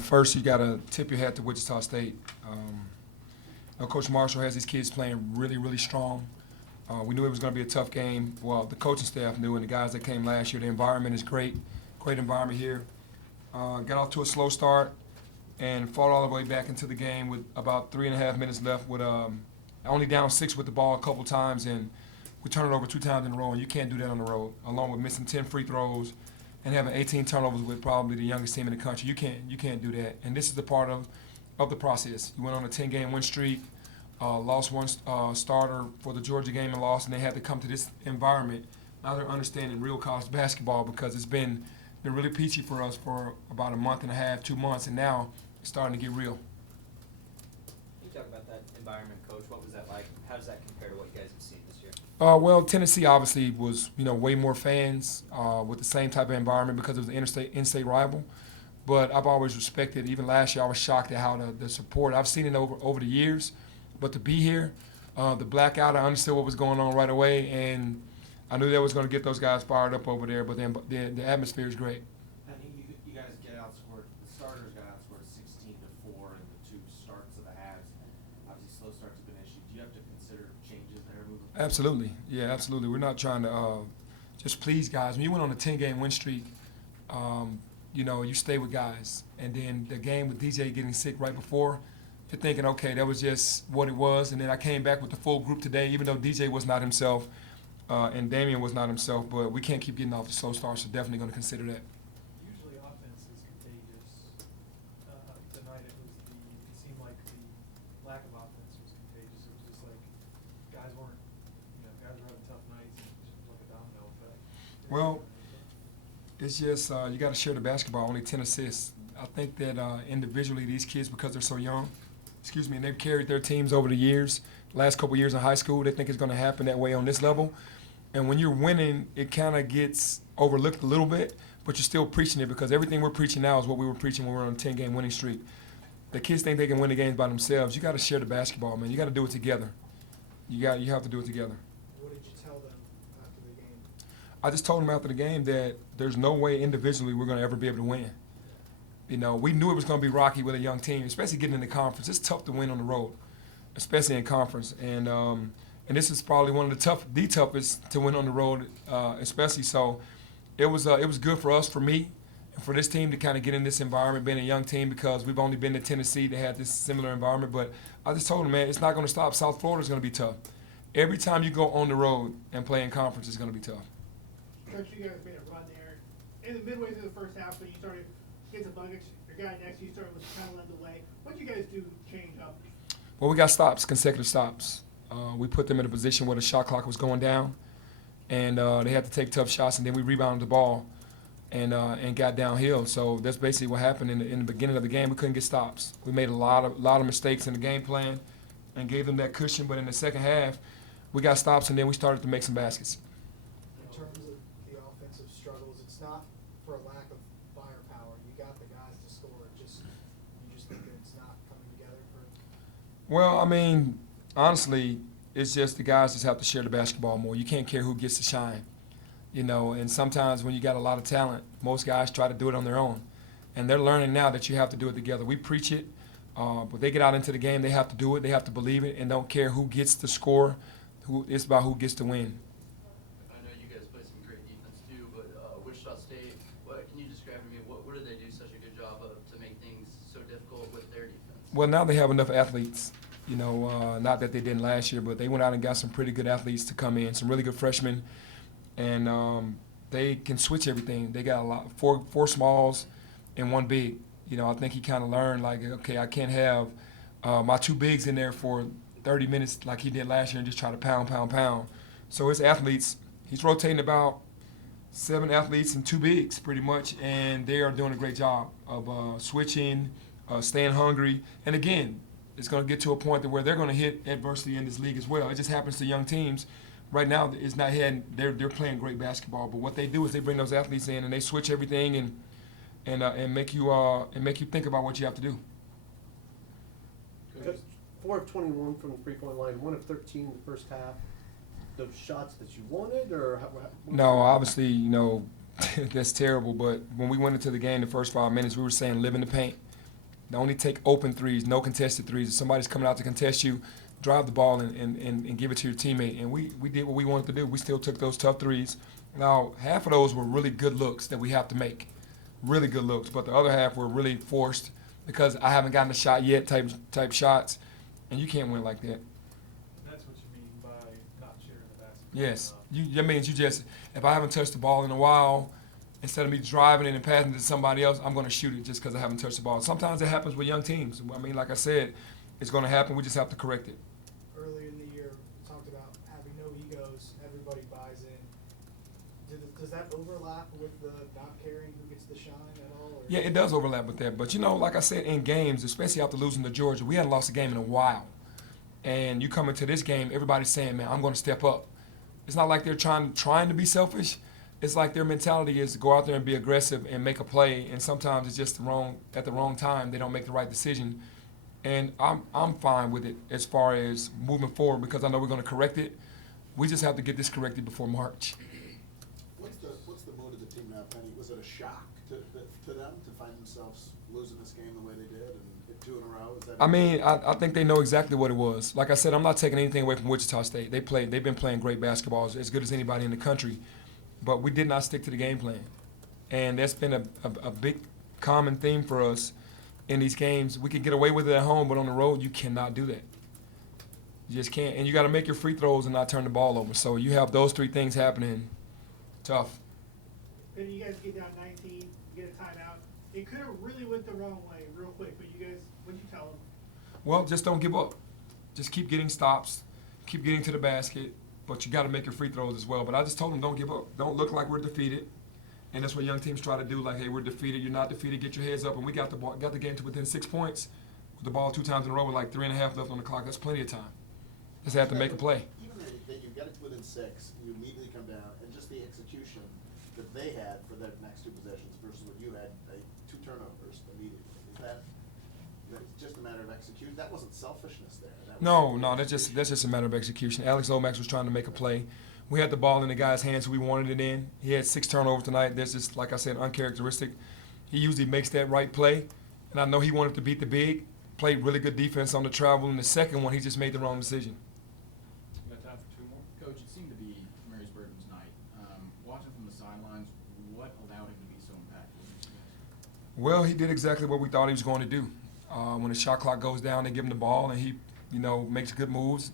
First, you got to tip your hat to Wichita State. Coach Marshall has these kids playing really, really strong. We knew it was going to be a tough game. Well, the coaching staff knew, and the guys that came last year. The environment is great, great environment here. Got off to a slow start and fought all the way back into the game with about 3.5 minutes left. With only down 6 with the ball a couple times, and we turned it over 2 times in a row. And you can't do that on the road, along with missing 10 free throws and having 18 turnovers with probably the youngest team in the country. You can't do that. And this is the part of the process. You went on a 10-game win streak, lost one starter for the Georgia game and lost, and they had to come to this environment. Now they're understanding real college basketball because it's been really peachy for us for about a month and a half, 2 months, and now it's starting to get real. Can you talk about that environment, Coach? What was that like? How does that compare to what you guys have seen this year? Well, Tennessee obviously was, way more fans with the same type of environment because it was an in-state rival. But I've always respected, even last year, I was shocked at how the support. I've seen it over the years, but to be here, the blackout, I understood what was going on right away, and I knew that was going to get those guys fired up over there, but then the atmosphere is great. Penny, you guys get outscored, the starters got outscored 16-4 in the 2 starts of the halves. Obviously, slow starts have been an issue. Do you have to consider changes there moving forward? Absolutely. Yeah, absolutely. We're not trying to just please guys. When you went on a 10-game win streak, you stay with guys. And then the game with DJ getting sick right before, you're thinking, okay, that was just what it was. And then I came back with the full group today, even though DJ was not himself and Damian was not himself. But we can't keep getting off the slow start, so definitely going to consider that. Usually offense is contagious. Tonight it seemed like the lack of offense was contagious. It was just like guys were having tough nights and it was like a domino effect. Well, it's just you got to share the basketball, only 10 assists. I think that individually these kids, because they're so young, and they've carried their teams over the years, the last couple of years in high school, they think it's going to happen that way on this level. And when you're winning, it kind of gets overlooked a little bit, but you're still preaching it because everything we're preaching now is what we were preaching when we were on a 10-game winning streak. The kids think they can win the games by themselves. You got to share the basketball, man. You got to do it together. You have to do it together. What did you tell them after the game? I just told them after the game that there's no way individually we're going to ever be able to win. We knew it was going to be rocky with a young team, especially getting in the conference. It's tough to win on the road, especially in conference. And this is probably one of the toughest to win on the road, especially. So it was good for us, for me, and for this team to kind of get in this environment, being a young team, because we've only been to Tennessee that had this similar environment. But I just told them, man, it's not going to stop. South Florida's going to be tough. Every time you go on the road and play in conference, it's going to be tough. Coach, you guys made a run there. In the midway through the first half, when you started getting some buckets, your guy next to you started was kind of led the way. What did you guys do to change up? Well, we got stops, consecutive stops. We put them in a position where the shot clock was going down, and they had to take tough shots, and then we rebounded the ball and got downhill. So that's basically what happened in the beginning of the game. We couldn't get stops. We made a lot of mistakes in the game plan and gave them that cushion, but in the second half, we got stops, and then we started to make some baskets. In terms of the offensive struggles, it's not for a lack of firepower. You got the guys to score. You just think that it's not coming together for. Well, I mean, honestly, it's just the guys just have to share the basketball more. You can't care who gets to shine, and sometimes when you got a lot of talent, most guys try to do it on their own. And they're learning now that you have to do it together. We preach it, but they get out into the game, they have to do it, they have to believe it, and don't care who gets the score. It's about who gets to win. I know you guys play some great defense too, but Wichita State, can you describe to me what did they do such a good job of to make things so difficult with their defense? Well, now they have enough athletes. Not that they didn't last year, but they went out and got some pretty good athletes to come in, some really good freshmen, and they can switch everything. They got four smalls and 1 big. I think he kind of learned, like, okay, I can't have my 2 bigs in there for 30 minutes like he did last year and just try to pound. So his athletes, he's rotating about 7 athletes and 2 bigs pretty much, and they are doing a great job of switching, staying hungry. And again, it's going to get to a point where they're going to hit adversity in this league as well. It just happens to young teams. Right now, it's not hitting. They're playing great basketball, but what they do is they bring those athletes in and they switch everything and make you think about what you have to do. 4 of 21 from the three-point line, 1 of 13 in the first half. The shots that you wanted, or No, obviously, That's terrible. But when we went into the game, the first 5 minutes, we were saying live in the paint. Only take open threes, no contested threes. If somebody's coming out to contest you, drive the ball and give it to your teammate. And we did what we wanted to do. We still took those tough threes. Now, half of those were really good looks that we have to make, really good looks. But the other half were really forced because I haven't gotten a shot yet type shots, and you can't win like that. That's what you mean by not sharing the basketball. Yes, that means you just, if I haven't touched the ball in a while, instead of me driving it and passing it to somebody else, I'm going to shoot it just because I haven't touched the ball. Sometimes it happens with young teams. I mean, like I said, it's going to happen. We just have to correct it. Earlier in the year, we talked about having no egos, everybody buys in. Does that overlap with the not caring who gets the shine at all? Or? Yeah, it does overlap with that. But, like I said, in games, especially after losing to Georgia, we hadn't lost a game in a while. And you come into this game, everybody's saying, man, I'm going to step up. It's not like they're trying to be selfish. It's like their mentality is to go out there and be aggressive and make a play, and sometimes it's just at the wrong time. They don't make the right decision, and I'm fine with it as far as moving forward because I know we're going to correct it. We just have to get this corrected before March. What's the mood of the team now, Penny? Was it a shock to them to find themselves losing this game the way they did and hit 2 in a row? Is that I mean, I think they know exactly what it was. Like I said, I'm not taking anything away from Wichita State. They've been playing great basketball, as good as anybody in the country. But we did not stick to the game plan. And that's been a big common theme for us in these games. We can get away with it at home, but on the road, you cannot do that. You just can't. And you got to make your free throws and not turn the ball over. So you have those 3 things happening. Tough. Then you guys get down 19, you get a timeout. It could have really went the wrong way real quick, but you guys, what'd you tell them? Well, just don't give up. Just keep getting stops. Keep getting to the basket. But you got to make your free throws as well. But I just told them, don't give up. Don't look like we're defeated. And that's what young teams try to do. Like, hey, we're defeated. You're not defeated. Get your heads up. And we got the game to within 6 points. With the ball 2 times in a row with like 3.5 left on the clock. That's plenty of time. Just have to make a play. Even that you get it to within 6, you immediately come down, and just the execution that they had for their next 2 possessions versus what you had, 2 turnovers immediately. Is that just a matter of execution? That wasn't selfishness there. No, that's just a matter of execution. Alex Lomax was trying to make a play. We had the ball in the guy's hands who we wanted it in. He had 6 turnovers tonight. That's just, like I said, uncharacteristic. He usually makes that right play, and I know he wanted to beat the big, played really good defense on the travel. In the second one, he just made the wrong decision. We got time for 2 more. Coach, it seemed to be Marysburton's night. Watching from the sidelines, what allowed him to be so impactful? Well, he did exactly what we thought he was going to do. When the shot clock goes down, they give him the ball, and he, makes good moves,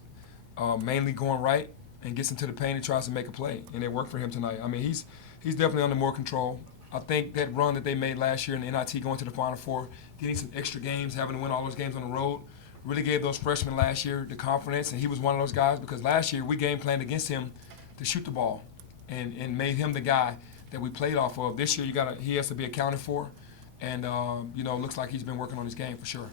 mainly going right, and gets into the paint and tries to make a play. And it worked for him tonight. I mean, he's definitely under more control. I think that run that they made last year in the NIT going to the Final Four, getting some extra games, having to win all those games on the road, really gave those freshmen last year the confidence, and he was one of those guys because last year we game planned against him to shoot the ball and made him the guy that we played off of. This year he has to be accounted for, and looks like he's been working on his game for sure.